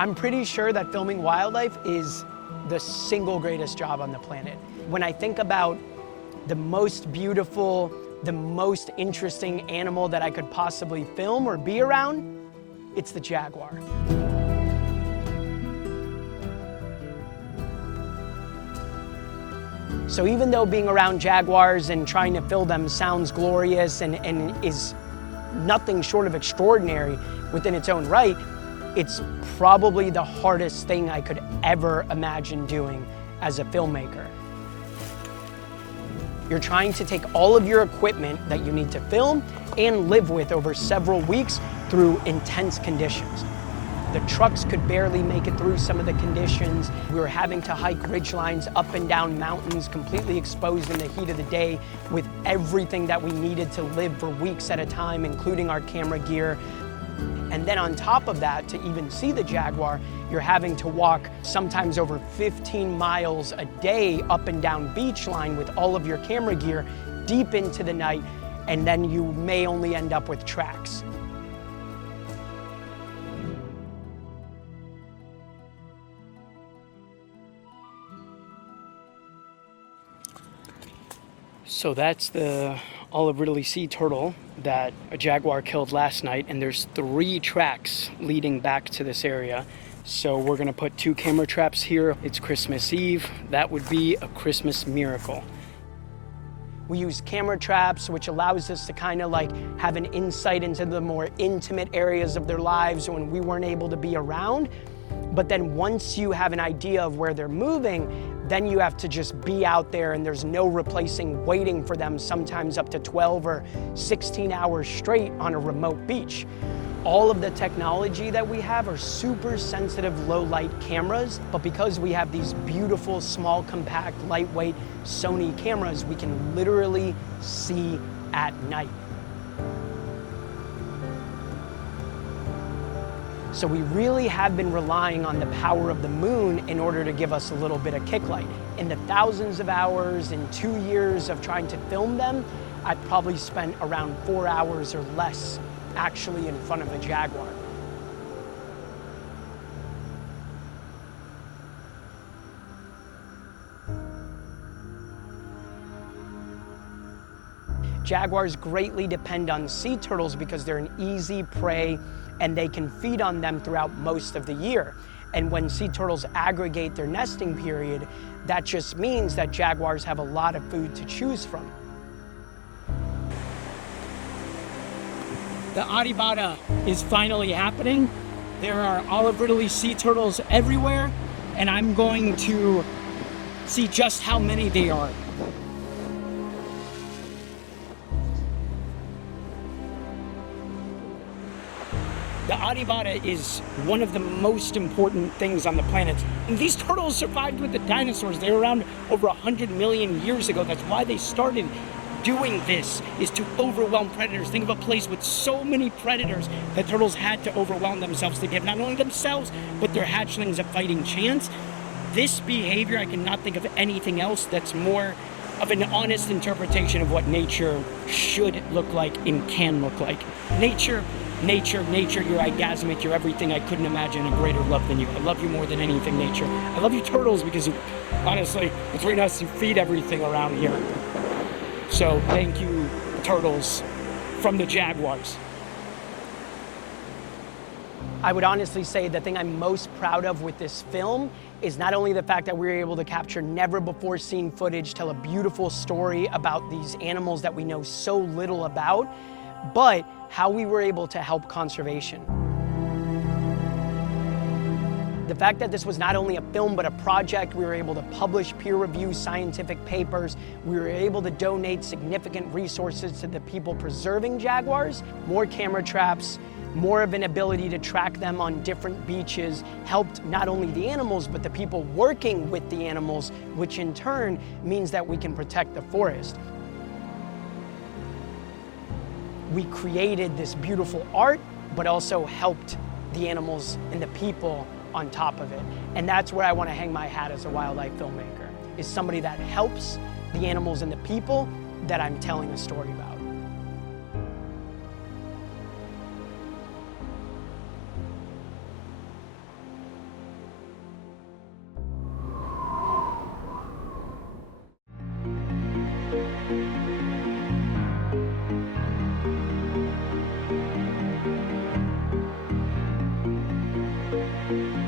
I'm pretty sure that filming wildlife is the single greatest job on the planet. When I think about the most beautiful, the most interesting animal that I could possibly film or be around, it's the jaguar. So even though being around jaguars and trying to film them sounds glorious and is nothing short of extraordinary within its own right, it's probably the hardest thing I could ever imagine doing as a filmmaker. You're trying to take all of your equipment that you need to film and live with over several weeks through intense conditions. The trucks could barely make it through some of the conditions. We were having to hike ridge lines up and down mountains, completely exposed in the heat of the day with everything that we needed to live for weeks at a time, including our camera gear. And then on top of that, to even see the jaguar, you're having to walk sometimes over 15 miles a day up and down beach line with all of your camera gear deep into the night, and then you may only end up with tracks. So that's the olive Ridley sea turtle that a jaguar killed last night, and there's 3 tracks leading back to this area. So we're gonna put 2 camera traps here. It's Christmas Eve. That would be a Christmas miracle. We use camera traps, which allows us to kind of like have an insight into the more intimate areas of their lives when we weren't able to be around. But then once you have an idea of where they're moving, then you have to just be out there, and there's no replacing waiting for them sometimes up to 12 or 16 hours straight on a remote beach. All of the technology that we have are super sensitive low light cameras, but because we have these beautiful, small, compact, lightweight Sony cameras, we can literally see at night. So we really have been relying on the power of the moon in order to give us a little bit of kick light. In the thousands of hours and 2 years of trying to film them, I've probably spent around 4 hours or less actually in front of a jaguar. Jaguars greatly depend on sea turtles because they're an easy prey and they can feed on them throughout most of the year. And when sea turtles aggregate their nesting period, that just means that jaguars have a lot of food to choose from. The Adibada is finally happening. There are olive Ridley sea turtles everywhere, and I'm going to see just how many they are. The Adibada is one of the most important things on the planet. And these turtles survived with the dinosaurs. They were around over 100 million years ago. That's why they started doing this, is to overwhelm predators. Think of a place with so many predators that turtles had to overwhelm themselves to give not only themselves, but their hatchlings a fighting chance. This behavior, I cannot think of anything else that's more of an honest interpretation of what nature should look like and can look like. Nature, you're orgasmic, you're everything. I couldn't imagine a greater love than you. I love you more than anything, nature. I love you, turtles, because you, honestly, between us, you feed everything around here. So thank you, turtles, from the jaguars. I would honestly say the thing I'm most proud of with this film is not only the fact that we were able to capture never before seen footage, tell a beautiful story about these animals that we know so little about, but how we were able to help conservation. The fact that this was not only a film but a project, we were able to publish peer-reviewed scientific papers, we were able to donate significant resources to the people preserving jaguars, more camera traps, more of an ability to track them on different beaches, helped not only the animals but the people working with the animals, which in turn means that we can protect the forest. We created this beautiful art, but also helped the animals and the people on top of it. And that's where I want to hang my hat as a wildlife filmmaker, is somebody that helps the animals and the people that I'm telling a story about. you.